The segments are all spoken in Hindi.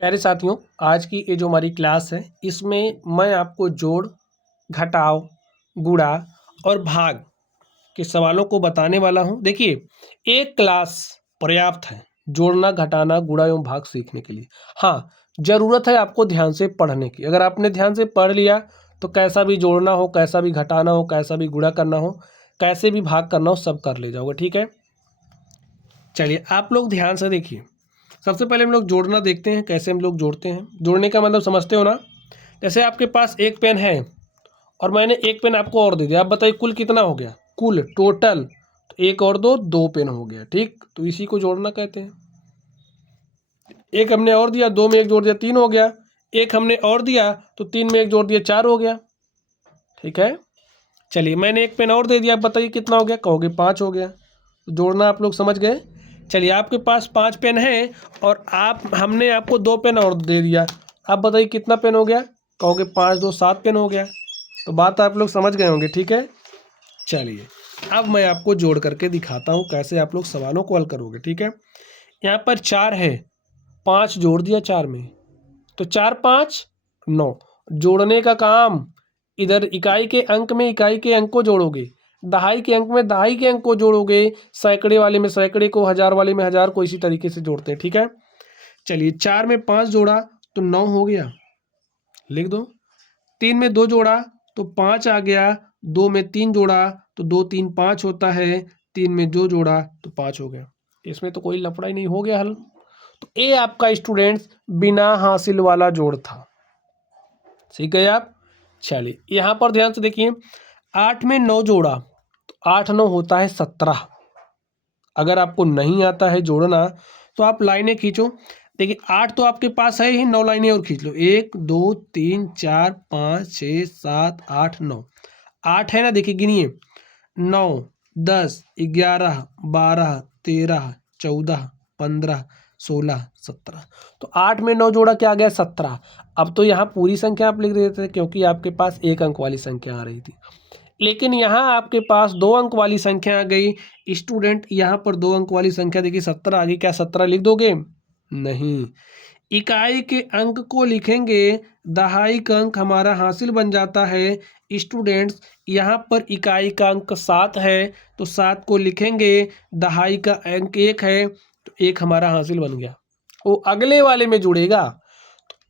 प्यारे साथियों, आज की ये जो हमारी क्लास है इसमें मैं आपको जोड़, घटाव, गुणा और भाग के सवालों को बताने वाला हूं। देखिए, एक क्लास पर्याप्त है जोड़ना, घटाना, गुणा एवं भाग सीखने के लिए। हाँ, जरूरत है आपको ध्यान से पढ़ने की। अगर आपने ध्यान से पढ़ लिया तो कैसा भी जोड़ना हो, कैसा भी घटाना हो, कैसा भी गुणा करना हो, कैसे भी भाग करना हो, सब कर ले जाओगे। ठीक है, चलिए आप लोग ध्यान से देखिए। सबसे पहले हम लोग जोड़ना देखते हैं, कैसे हम लोग जोड़ते हैं। जोड़ने का मतलब समझते हो ना। जैसे आपके पास एक पेन है और मैंने एक पेन आपको और दे दिया। आप बताइए कुल कितना हो गया, कुल टोटल। तो एक और दो पेन हो गया। ठीक, तो इसी को जोड़ना कहते हैं। एक हमने और दिया, दो में एक जोड़ दिया, तीन हो गया। एक हमने और दिया तो तीन में एक जोड़ दिया, चार हो गया। ठीक है, चलिए मैंने एक पेन और दे दिया। आप बताइए कितना हो गया, कहोगे पाँच हो गया। तो जोड़ना आप लोग समझ गए। चलिए आपके पास पाँच पेन है और हमने आपको दो पेन और दे दिया। आप बताइए कितना पेन हो गया, कहोगे पाँच दो सात पेन हो गया। तो बात आप लोग समझ गए होंगे। ठीक है, चलिए अब मैं आपको जोड़ करके दिखाता हूँ कैसे आप लोग सवालों को हल करोगे। ठीक है, यहाँ पर चार है, पाँच जोड़ दिया चार में, तो चार पाँच नौ। जोड़ने का काम, इधर इकाई के अंक में इकाई के अंक को जोड़ोगे, दहाई के अंक में दहाई के अंक को जोड़ोगे, सैकड़े वाले में सैकड़े को, हजार वाले में हजार को, इसी तरीके से जोड़ते हैं। ठीक है, चलिए चार में पाँच जोड़ा तो नौ हो गया, लिख दो। तीन में दो जोड़ा तो पाँच आ गया, दो में तीन जोड़ा तो दो तीन पाँच होता है, तीन में दो जोड़ा तो पाँच हो गया। इसमें तो कोई लफड़ा ही नहीं, हो गया हल। तो ये आपका स्टूडेंट्स बिना हासिल वाला जोड़ था। सीख गए आप। चलिए यहाँ पर ध्यान से देखिए, आठ में नौ जोड़ा तो आठ नौ होता है 17। अगर आपको नहीं आता है जोड़ना तो आप लाइनें खींचो। देखिए आठ तो आपके पास है ही, नौ लाइनें और खींच लो। एक दो तीन चार पाँच छः सात आठ नौ, आठ है ना। देखिए गिनिए, नौ दस ग्यारह बारह तेरह चौदह पंद्रह सोलह सत्रह। तो आठ में नौ जोड़ा क्या आ गया, 17। अब तो यहाँ पूरी संख्या आप लिख देते थे क्योंकि आपके पास एक अंक वाली संख्या आ रही थी, लेकिन यहाँ आपके पास दो अंक वाली संख्या आ गई। स्टूडेंट यहाँ पर दो अंक वाली संख्या देखिए 17 आ गई, क्या 17 लिख दोगे? नहीं, इकाई के अंक को लिखेंगे, दहाई का अंक हमारा हासिल बन जाता है। स्टूडेंट्स यहाँ पर इकाई का अंक 7 है तो 7 को लिखेंगे, दहाई का अंक 1 है तो 1 हमारा हासिल बन गया। वो अगले वाले में जुड़ेगा।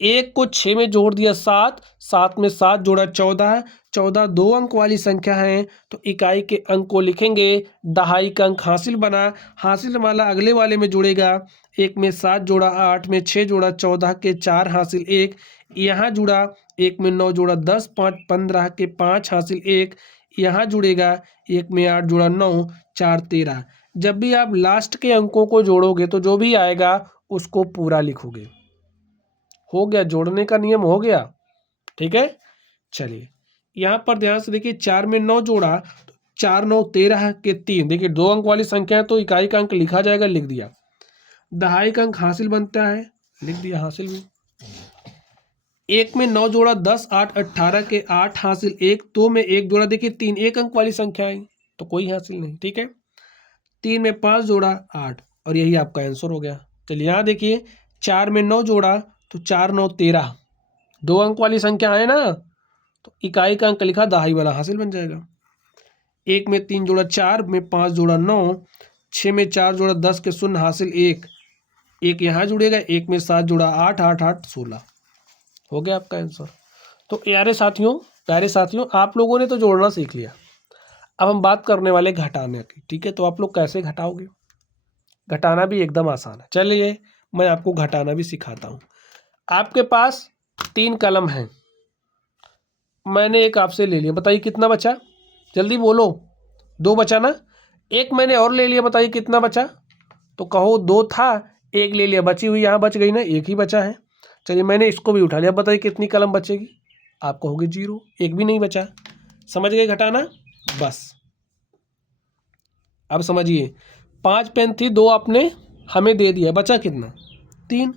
एक को 6 में जोड़ दिया 7, 7 में 7 जोड़ा 14, 14 दो अंक वाली संख्या है तो इकाई के अंक को लिखेंगे, दहाई का अंक हासिल बना, हासिल वाला अगले वाले में जुड़ेगा। एक में 7 जोड़ा 8 में 6 जोड़ा 14 के 4 हासिल 1, यहाँ जुड़ा। एक में 9 जोड़ा 10 5 15 के 5 हासिल 1, यहाँ जुड़ेगा। एक में 8 जोड़ा 9 4 13। जब भी आप लास्ट के अंकों को जोड़ोगे तो जो भी आएगा उसको पूरा लिखोगे। हो गया, जोड़ने का नियम हो गया। ठीक है, चलिए यहाँ पर ध्यान से देखिए, चार में नौ जोड़ा तो चार नौ 13 के 3। देखिए दो अंक वाली संख्या है तो इकाई का अंक लिखा जाएगा, लिख दिया। दहाई का अंक हासिल बनता है, लिख दिया हासिल भी। एक में 9 जोड़ा 10 8 18 के 8 हासिल 1, दो में एक जोड़ा देखिए 3, एक अंक वाली संख्या है तो कोई हासिल नहीं। ठीक है, 3 में 5 जोड़ा 8 और यही आपका आंसर हो गया। चलिए यहाँ देखिए, 4 में 9 जोड़ा तो 4 9 13, दो अंक वाली संख्या है ना तो इकाई का अंक लिखा, दहाई वाला हासिल बन जाएगा। एक में 3 जोड़ा 4 में 5 जोड़ा 9, 6 में 4 जोड़ा 10 के शून्य हासिल 1, एक यहाँ जुड़ेगा। एक में 7 जोड़ा 8 8 8 16। हो गया आपका आंसर। तो प्यारे साथियों आप लोगों ने तो जोड़ना सीख लिया। अब हम बात करने वाले घटाने की। ठीक है, तो आप लोग कैसे घटाओगे? घटाना भी एकदम आसान है। चलिए मैं आपको घटाना भी सिखाता हूँ। आपके पास 3 कलम हैं, मैंने एक आपसे ले लिया, बताइए कितना बचा? जल्दी बोलो, दो बचा ना। एक मैंने और ले लिया, बताइए कितना बचा? तो कहो दो था, एक ले लिया, बची हुई यहाँ बच गई ना, एक ही बचा है। चलिए मैंने इसको भी उठा लिया, बताइए कितनी कलम बचेगी? आप कहोगे 0, एक भी नहीं बचा। समझ गए घटाना? बस अब समझिए, 5 पेन थी, दो आपने हमें दे दिया, बचा कितना? 3।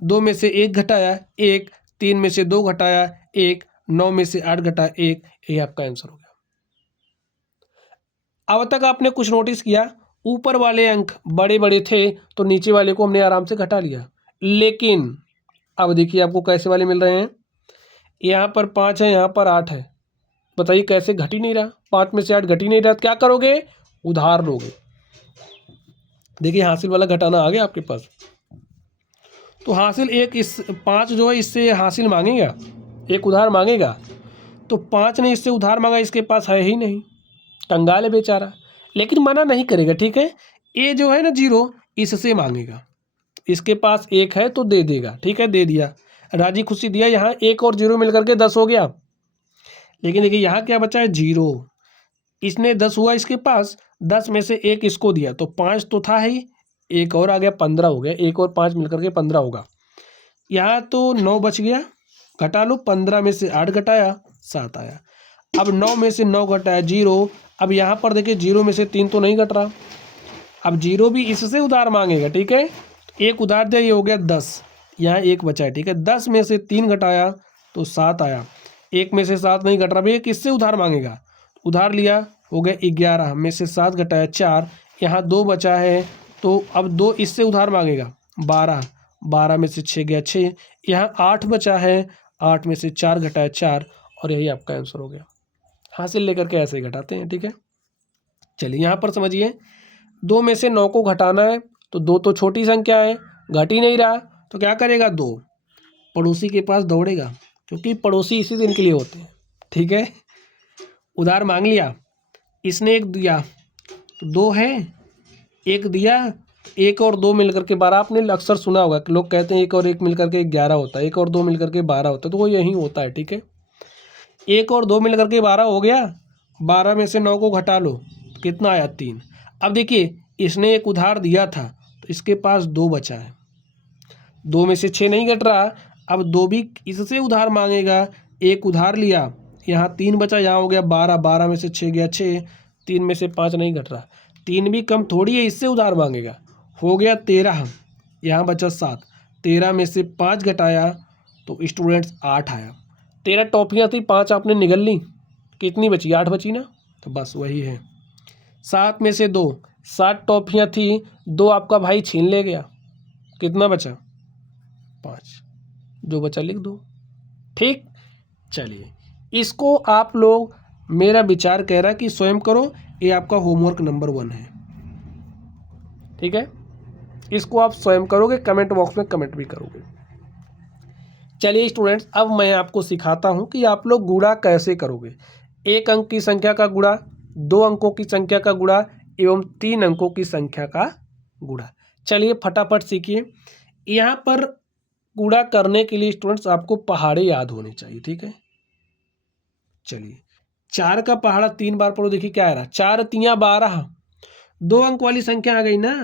दो में से एक घटाया 1, 3 में से 2 घटाया 1, 9 में से 8 घटाया 1, ये आपका आंसर हो गया। अब तक आपने कुछ नोटिस किया, ऊपर वाले अंक बड़े बड़े थे तो नीचे वाले को हमने आराम से घटा लिया, लेकिन अब देखिए आपको कैसे वाले मिल रहे हैं, यहाँ पर 5 है, यहाँ पर 8 है। बताइए कैसे घट ही नहीं रहा, 5 में से 8 घट ही नहीं रहा, तो क्या करोगे, उधार लोगे। देखिए हासिल वाला घटाना आ गया आपके पास। तो हासिल एक इस 5 जो है इससे हासिल मांगेगा, एक उधार मांगेगा, तो 5 ने इससे उधार मांगा, इसके पास है ही नहीं, कंगाल है बेचारा, लेकिन मना नहीं करेगा। ठीक है, ये जो है ना 0 इससे मांगेगा, इसके पास 1 है तो दे देगा। ठीक है, दे दिया, राजी खुशी दिया। यहाँ 1 और 0 मिलकर के 10 हो गया, लेकिन देखिए यहाँ क्या बचा है, 0। इसने 10 हुआ इसके पास, 10 में से 1 इसको दिया, तो 5 तो था ही, 1 और आ गया, 15 हो गया। 1 और 5 मिलकर के 15 होगा। यहाँ तो 9 बच गया, घटा लो, 15 में से 8 घटाया 7 आया। अब 9 में से 9 घटाया 0। अब यहाँ पर देखिए 0 में से 3 तो नहीं घट रहा, अब 0 भी इससे उधार मांगेगा। ठीक है, एक उधार दिया, ये हो गया 10, यहाँ 1 बचा है। ठीक है, 10 में से 3 घटाया तो 7 आया, 1 में से 7 नहीं घट रहा, भैया किससे उधार मांगेगा, उधार लिया, हो गया 11 में से 7 घटाया 4, यहाँ 2 बचा है, तो अब 2 इससे उधार मांगेगा, 12, 12 में से 6 गया 6, यहाँ 8 बचा है, 8 में से 4 घटाया 4, और यही आपका आंसर हो गया। हासिल लेकर के ऐसे ही घटाते हैं। ठीक है, चलिए यहाँ पर समझिए, 2 में से 9 को घटाना है, तो 2 तो छोटी संख्या है, घट ही नहीं रहा, तो क्या करेगा, 2 पड़ोसी के पास दौड़ेगा, क्योंकि पड़ोसी इसी दिन के लिए होते हैं। ठीक है, उधार मांग लिया, इसने 1 दिया तो 2 है, 1 दिया, 1 और 2 मिलकर के 12। आपने अक्सर सुना होगा कि लोग कहते हैं 1 और 1 मिलकर के 11 होता है, 1 और 2 मिलकर के 12 होता है, तो वो यही होता है। ठीक है, 1 और 2 मिलकर के 12 हो गया, 12 में से 9 को घटा लो, तो कितना आया, 3। अब देखिए इसने एक उधार दिया था, तो इसके पास 2 बचा है, 2 में से 6 नहीं घट रहा, अब 2 भी इससे उधार मांगेगा, 1 उधार लिया, यहाँ 3 बचा, यहाँ हो गया 12, 12 में से 6 गया 6, 3 में से 5 नहीं घट रहा, 3 भी कम थोड़ी है, इससे उधार मांगेगा, हो गया 13, यहाँ बचा 7, 13 में से 5 घटाया तो स्टूडेंट्स 8 आया। 13 टॉफियाँ थी, 5 आपने निगल ली, कितनी बची, 8 बची ना, तो बस वही है। 7 में से 2, 7 टॉफियाँ थी, 2 आपका भाई छीन ले गया, कितना बचा, 5, जो बचा लिख दो। ठीक, चलिए इसको आप लोग, मेरा विचार कह रहा है कि स्वयं करो, ये आपका होमवर्क नंबर 1 है। ठीक है, इसको आप स्वयं करोगे, कमेंट बॉक्स में कमेंट भी करोगे। चलिए स्टूडेंट्स, अब मैं आपको सिखाता हूं कि आप लोग गुणा कैसे करोगे। 1 अंक की संख्या का गुणा, 2 अंकों की संख्या का गुणा एवं 3 अंकों की संख्या का गुणा। चलिए फटाफट सीखिए। यहाँ पर गुणा करने के लिए स्टूडेंट्स आपको पहाड़े याद होने चाहिए। ठीक है, चलिए 4 का पहाड़ा 3 बार पढ़ो, देखिए क्या आ रहा, 4 तियां 12, 2 अंक वाली संख्या आ गई ना,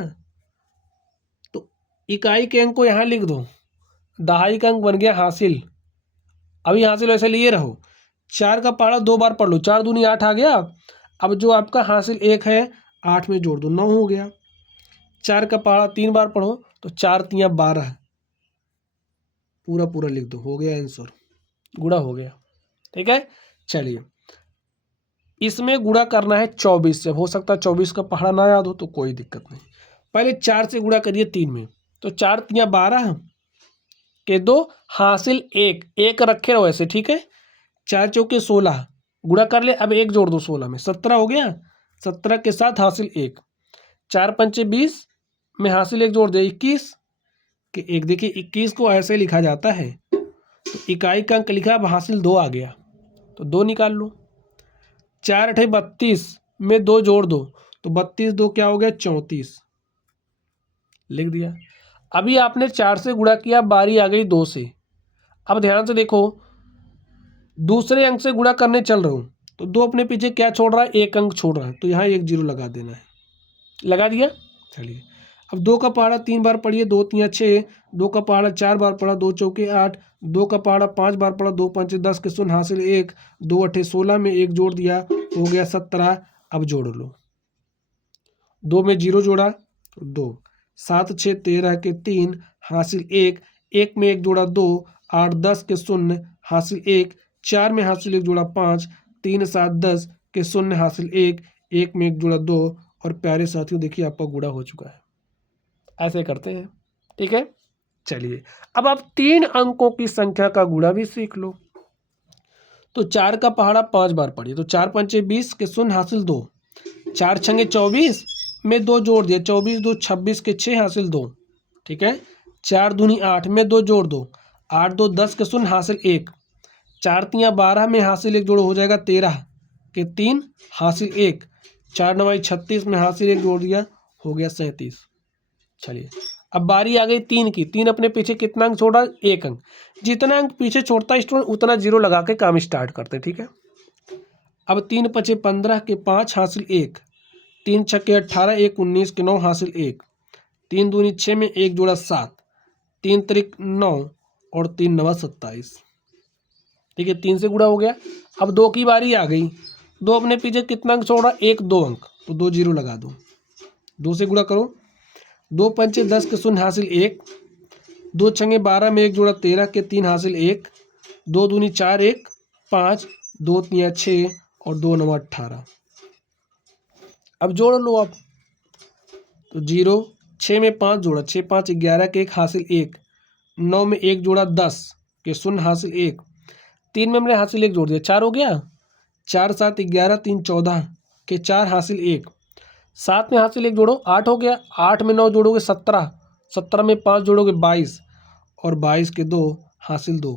तो इकाई के अंक को यहाँ लिख दो, दहाई का अंक बन गया हासिल। अभी हासिल वैसे लिए रहो, 4 का पहाड़ा 2 बार पढ़ लो, 4 दूनी 8 आ गया। अब जो आपका हासिल 1 है, 8 में जोड़ दो, 9 हो गया। 4 का पहाड़ा 3 बार पढ़ो, तो 4 तियां 12, पूरा पूरा लिख दो, हो गया आंसर, गुणा हो गया। ठीक है, चलिए इसमें गुणा करना है 24 से। हो सकता है 24 का पहाड़ा ना याद हो, तो कोई दिक्कत नहीं, पहले 4 से गुणा करिए 3 में, तो 4 तियां 12 के 2 हासिल 1, 1 रखे रहो ऐसे। ठीक है, 4 चौके 16, गुणा कर ले, अब 1 जोड़ दो 16 में, 17 हो गया, 17 के साथ हासिल 1, 4 पंचे 20 में हासिल 1 जोड़ दे 21 के 1। देखिए 21 को ऐसे लिखा जाता है, तो इकाई का अंक लिखा, अब हासिल 2 आ गया, तो 2 निकाल लो। 4 अठे 32 में 2 जोड़ दो, तो 32 2 क्या हो गया, 34, लिख दिया। अभी आपने 4 से गुणा किया, बारी आ गई 2 से। अब ध्यान से देखो, दूसरे अंक से गुणा करने चल रहा हूँ, तो 2 अपने पीछे क्या छोड़ रहा है, 1 अंक छोड़ रहा है, तो यहाँ 1 0 लगा देना है, लगा दिया। चलिए अब 2 का पहाड़ा 3 बार पढ़िए, 2 तियां 6, 2 का पहाड़ा 4 बार पढ़ा, 2 चौके 8, 2 का पहाड़ा 5 बार पढ़ा, 2 पंचे 10 के शून्य हासिल 1, 2 अठे 16 में 1 जोड़ दिया, हो गया 17। अब जोड़ लो, 2 में 0 जोड़ा तो 2, 7 6 13 के 3 हासिल 1, 1 में 1 जोड़ा 2, 8 10 के शून्य हासिल 1, 4 में हासिल 1 जोड़ा 5, 3 7 10 के शून्य हासिल 1, 1 में 1 जोड़ा 2, और प्यारे साथियों देखिए आपका गुणा हो चुका है। ऐसे करते हैं। ठीक है, चलिए अब आप 3 अंकों की संख्या का गुणा भी सीख लो। तो 4 का पहाड़ा 5 बार पढ़िए, तो 4 पंचे 20 के शून्य हासिल 2, 4 छंगे 24 में 2 जोड़ दिया, 24 2 26 के 6 हासिल 2, ठीक है। 4 दूनी 8 में 2 जोड़ दो, 8 2 10 के शून्य हासिल 1, 4 तियाँ 12 में हासिल 1 जोड़ हो जाएगा 13 के 3 हासिल 1, 4 9 36 में हासिल 1 जोड़ दिया हो गया 37। चलिए अब बारी आ गई 3 की। 3 अपने पीछे कितना अंक छोड़ा? 1 अंक। जितना अंक पीछे छोड़ता है स्टूडेंट उतना जीरो लगा के काम स्टार्ट करते हैं, ठीक है। अब 3 पचे 15 के 5 हासिल 1, 3 छक्के 18 1 19 के 9 हासिल 1, 3 दूनी 6 में 1 जोड़ा 7, 3 त्रिक 9 और 3 नवा 27, ठीक है। 3 से गुणा हो गया। अब 2 की बारी आ गई। 2 अपने पीछे कितना अंक छोड़ा? 1 2 अंक, तो 2 जीरो लगा दो। 2 से गुणा करो, 2 पंचे 10 के शून्य हासिल 1, 2 छंगे 12 में 1 जोड़ा 13 के 3 हासिल 1, 2 दूनी 4 1 5, 2 तियाँ 6 और 2 नवा 18। अब जोड़ लो आप, तो 0 6 में 5 जोड़ा, 6 5 11 के 1 हासिल 1, 9 में 1 जोड़ा 10 के शून्य हासिल 1, 3 में हमने हासिल 1 जोड़ दिया, 4 हो गया। 4 7 11 3 14 के 4 हासिल 1, 7 में हासिल 1 जोड़ो 8 हो गया, 8 में 9 जोड़ोगे 17, 17 में 5 जोड़ोगे 22 और 22 के 2 हासिल 2,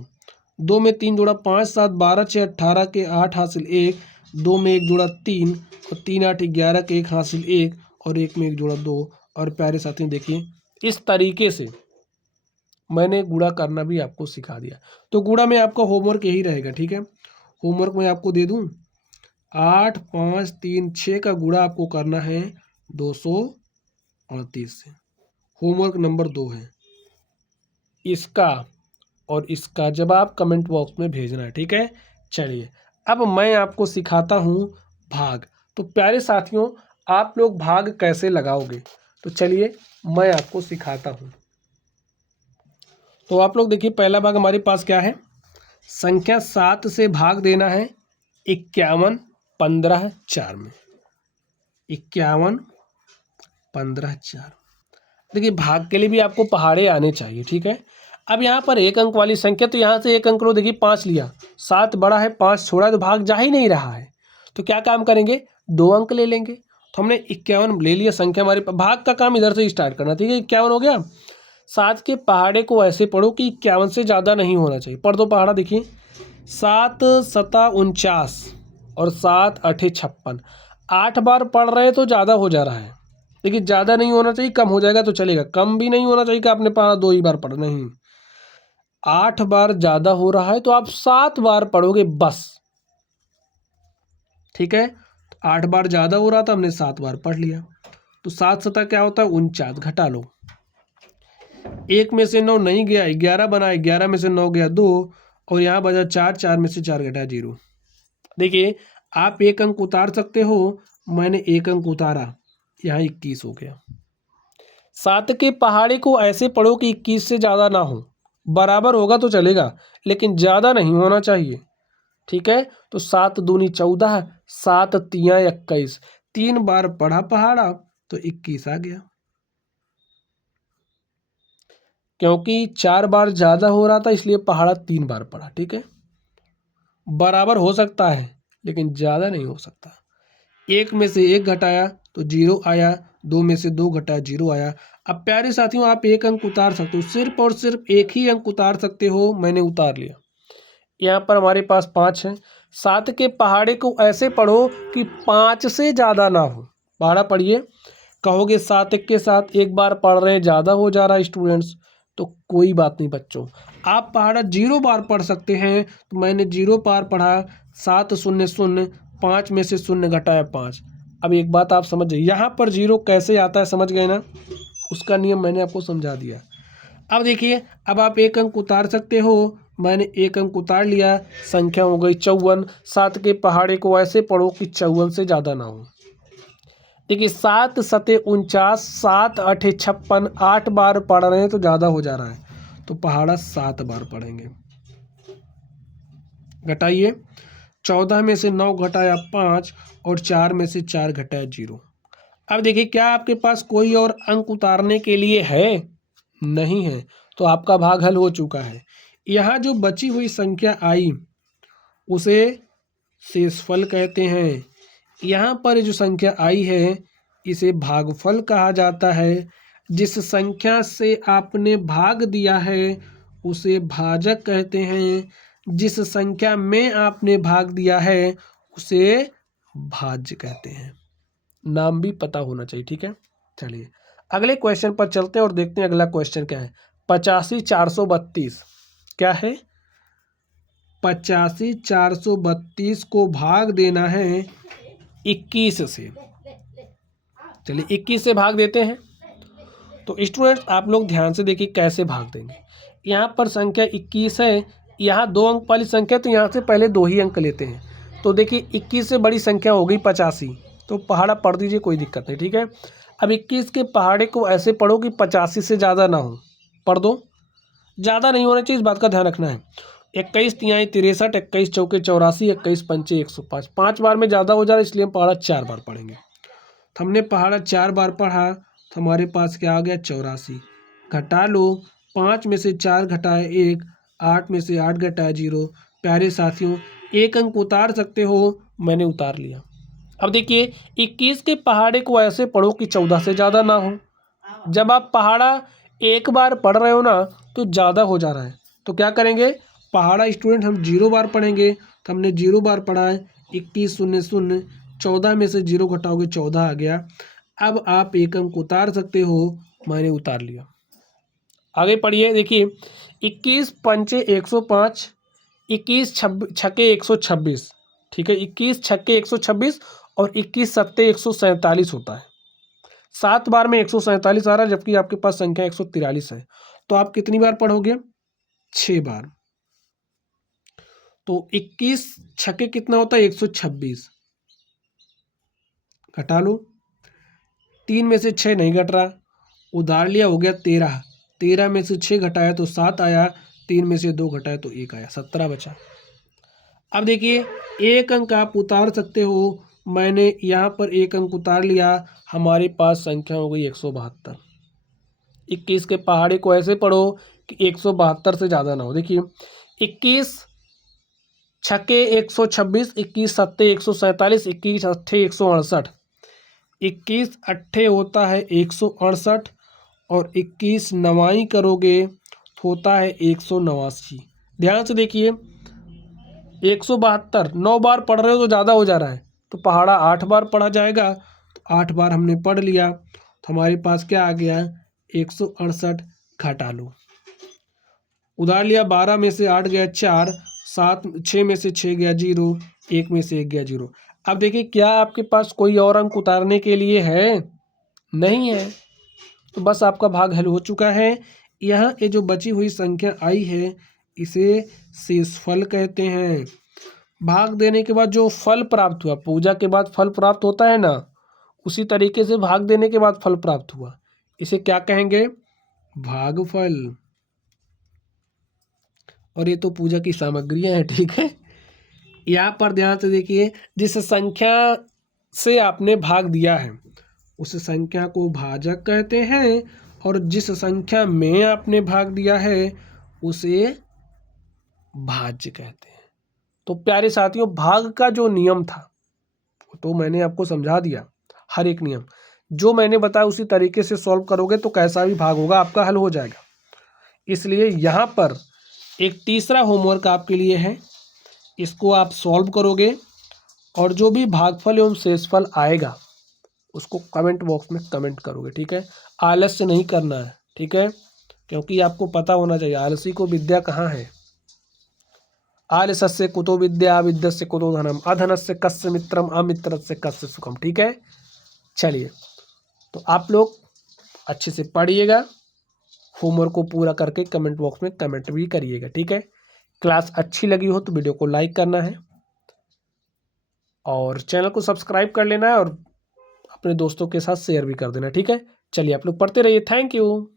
2 में 3 जोड़ा 5 7 12 6 18 के 8 हासिल 1, 2 में 1 जोड़ा 3 और 3 8 11 के 1 हासिल 1 और 1 में 1 जोड़ा 2। और प्यारे साथियों देखिए इस तरीके से मैंने गुणा करना भी आपको सिखा दिया। तो गुणा में आपका होमवर्क यही रहेगा, ठीक है। होमवर्क मैं आपको दे दूं, 8 5 3 6 का गुणा आपको करना है 238 से। होमवर्क नंबर 2 है इसका और इसका जवाब कमेंट बॉक्स में भेजना है, ठीक है। चलिए अब मैं आपको सिखाता हूँ भाग। तो प्यारे साथियों आप लोग भाग कैसे लगाओगे, तो चलिए मैं आपको सिखाता हूँ। तो आप लोग देखिए पहला भाग हमारे पास क्या है, संख्या 7 से भाग देना है 51 15 4 में। 51 15 4। देखिए भाग के लिए भी आपको पहाड़े आने चाहिए, ठीक है। अब यहाँ पर 1 अंक वाली संख्या, तो यहाँ से 1 अंक लो, देखिए 5 लिया, 7 बड़ा है 5 छोड़ा तो भाग जा ही नहीं रहा है। तो क्या काम करेंगे, 2 अंक ले लेंगे। तो हमने 51 ले लिया संख्या, हमारे भाग का काम इधर से स्टार्ट करना, ठीक है। 51 हो गया। 7 के पहाड़े को ऐसे पढ़ो कि 51 से ज़्यादा नहीं होना चाहिए। पढ़ दो पहाड़ा, देखिए 7 7 49 और 7 8 56। 8 बार पढ़ रहे तो ज़्यादा हो जा रहा है, देखिए ज़्यादा नहीं होना चाहिए, कम हो जाएगा तो चलेगा। कम भी नहीं होना चाहिए कि आपने पढ़ा 2 ही बार पढ़, नहीं। 8 बार ज़्यादा हो रहा है तो आप 7 बार पढ़ोगे बस, ठीक है। 8 बार ज़्यादा हो रहा था, हमने 7 बार पढ़ लिया। तो 7 सता क्या होता है 49, घटा लो। 1 में से 9 नहीं गया, 11 बना, 11 में से 9 गया 2 और यहाँ बचा 4, 4 में से 4 घटा 0। देखिए आप 1 अंक उतार सकते हो, मैंने 1 अंक उतारा, यहाँ 21 हो गया। 7 के पहाड़े को ऐसे पढ़ो कि 21 से ज़्यादा ना हो, बराबर होगा तो चलेगा लेकिन ज़्यादा नहीं होना चाहिए, ठीक है। तो 7 दूनी 14, 7 तियाँ 21, 3 बार पढ़ा पहाड़ा तो 21 आ गया। क्योंकि 4 बार ज़्यादा हो रहा था इसलिए पहाड़ा 3 बार पढ़ा, ठीक है। बराबर हो सकता है लेकिन ज़्यादा नहीं हो सकता। 1 में से 1 घटाया तो 0 आया, 2 में से 2 घटाया 0 आया। अब प्यारे साथियों आप 1 अंक उतार सकते हो, सिर्फ और सिर्फ 1 ही अंक उतार सकते हो, मैंने उतार लिया। यहाँ पर हमारे पास 5 है। 7 के पहाड़े को ऐसे पढ़ो कि 5 से ज़्यादा ना हो। पहाड़ा पढ़िए, कहोगे 7 के साथ 1 बार पढ़ रहे हैं, ज़्यादा हो जा रहा है स्टूडेंट्स, तो कोई बात नहीं बच्चों, आप पहाड़ा 0 बार पढ़ सकते हैं। तो मैंने 0 बार पढ़ा, 7 0 0, 5 में से 0 घटाया 5। अब एक बात आप समझ जाइए, यहाँ पर 0 कैसे आता है, समझ गए ना, उसका नियम मैंने आपको समझा दिया। अब देखिए अब आप 1 अंक उतार सकते हो, मैंने 1 अंक उतार लिया, संख्या हो गई 54। 7 के पहाड़े को ऐसे पढ़ो कि 54 से ज़्यादा ना हो। देखिए 7 सते 49, 7 8 56, 8 बार पढ़ रहे हैं तो ज़्यादा हो जा रहा है, तो पहाड़ा 7 बार पढ़ेंगे। घटाइए, 14 में से 9 घटाया 5 और 4 में से 4 घटाया 0। अब देखिए क्या आपके पास कोई और अंक उतारने के लिए है, नहीं है, तो आपका भाग हल हो चुका है। यहाँ जो बची हुई संख्या आई उसे शेषफल कहते हैं। यहाँ पर जो संख्या आई है इसे भागफल कहा जाता है। जिस संख्या से आपने भाग दिया है उसे भाजक कहते हैं। जिस संख्या में आपने भाग दिया है उसे भाज्य कहते हैं। नाम भी पता होना चाहिए, ठीक है। चलिए अगले क्वेश्चन पर चलते हैं और देखते हैं अगला क्वेश्चन क्या है। 85,432 क्या है? 85,432 को भाग देना है 21 से। चलिए 21 से भाग देते हैं। तो स्टूडेंट्स आप लोग ध्यान से देखिए कैसे भाग देंगे। यहाँ पर संख्या 21 है, यहाँ 2 अंक वाली संख्या, तो यहाँ से पहले 2 ही अंक लेते हैं। तो देखिए 21 से बड़ी संख्या हो गई 85, तो पहाड़ा पढ़ दीजिए, कोई दिक्कत नहीं, ठीक है। अब 21 के पहाड़े को ऐसे पढ़ो कि 85 से ज़्यादा ना हो, पढ़ दो, ज़्यादा नहीं होना चाहिए, इस बात का ध्यान रखना है। 21 तिहाई 63, 21 चौके 84, 21 पंचे 105, 5 बार में ज़्यादा हो जा रहा है, इसलिए हम पहाड़ा 4 बार पढ़ेंगे। तो हमने पहाड़ा 4 बार पढ़ा तो हमारे पास क्या आ गया 84। घटा लो, 5 में से 4 घटाए 1, 8 में से 8 घटाए 0। प्यारे साथियों 1 अंक उतार सकते हो, मैंने उतार लिया। अब देखिए 21 के पहाड़े को ऐसे पढ़ो कि 14 से ज़्यादा ना हो। जब आप पहाड़ा एक बार पढ़ रहे हो ना तो ज़्यादा हो जा रहा है, तो क्या करेंगे, पहाड़ा स्टूडेंट हम 0 बार पढ़ेंगे। तो हमने 0 बार पढ़ा है, 21 शून्य शून्य, 14 में से 0 घटाओगे 14 आ गया। अब आप 1 अंक उतार सकते हो, मैंने उतार लिया। आगे पढ़िए, देखिए 21 पंचे 105, 21 छक्के 126, ठीक है। 21 छक्के 126 और 21 सत्ते 147 होता है। 7 बार में 147 आ रहा है, जबकि आपके पास संख्या 143 है। तो आप कितनी बार पढ़ोगे, 6 बार। तो 21 छक्के कितना होता है 126, घटा लो, 3 में से 6 नहीं घट रहा, उधार लिया, हो गया 13। 13 में से 6 घटाया तो 7 आया, 3 में से 2 घटाया तो 1 आया, 17 बचा। अब देखिए 1 अंक आप उतार सकते हो, मैंने यहाँ पर 1 अंक उतार लिया, हमारे पास संख्या हो गई 172। 21 के पहाड़े को ऐसे पढ़ो कि 172 से ज़्यादा ना हो। देखिए 21 छक्के 126, 21 सत्ते 147, 21 अट्ठे 168, 21 अट्ठे होता है 168 और 21 नवाई करोगे तो होता है 189। ध्यान से देखिए 172 9 बार पढ़ रहे हो तो ज़्यादा हो जा रहा है, तो पहाड़ा 8 बार पढ़ा जाएगा। तो 8 बार हमने पढ़ लिया, तो हमारे पास क्या आ गया 168। घटा लो, उधार लिया, 12 में से 8 गया 4, 7 6 में से 6 गया 0, 1 में से 1 गया 0। अब देखिए क्या आपके पास कोई और अंक उतारने के लिए है? नहीं है, तो बस आपका भाग हल हो चुका है। यहाँ ये जो बची हुई संख्या आई है इसे शेषफल कहते हैं। भाग देने के बाद जो फल प्राप्त हुआ, पूजा के बाद फल प्राप्त होता है ना, उसी तरीके से भाग देने के बाद फल प्राप्त हुआ, इसे क्या कहेंगे, भागफल। और ये तो पूजा की सामग्रियां हैं, ठीक है। यहाँ पर ध्यान से देखिए, जिस संख्या से आपने भाग दिया है उस संख्या को भाजक कहते हैं, और जिस संख्या में आपने भाग दिया है उसे भाज्य कहते हैं। तो प्यारे साथियों भाग का जो नियम था तो मैंने आपको समझा दिया, हर एक नियम जो मैंने बताया उसी तरीके से सॉल्व करोगे तो कैसा भी भाग होगा आपका हल हो जाएगा। इसलिए यहाँ पर एक तीसरा होमवर्क आपके लिए है, इसको आप सॉल्व करोगे और जो भी भागफल एवं शेषफल आएगा उसको कमेंट बॉक्स में कमेंट करोगे, ठीक है। आलस्य नहीं करना है, ठीक है, क्योंकि आपको पता होना चाहिए आलसी को विद्या कहाँ है। आलस्य कुतो विद्या, अविद्यस्य कुतो धनम, अधनस्य कस्य मित्रम, अमित्रस्य कस्य सुखम, ठीक है। चलिए तो आप लोग अच्छे से पढ़िएगा, होमवर्क को पूरा करके कमेंट बॉक्स में कमेंट भी करिएगा, ठीक है। क्लास अच्छी लगी हो तो वीडियो को लाइक करना है और चैनल को सब्सक्राइब कर लेना है और अपने दोस्तों के साथ शेयर भी कर देना, ठीक है। चलिए आप लोग पढ़ते रहिए, थैंक यू।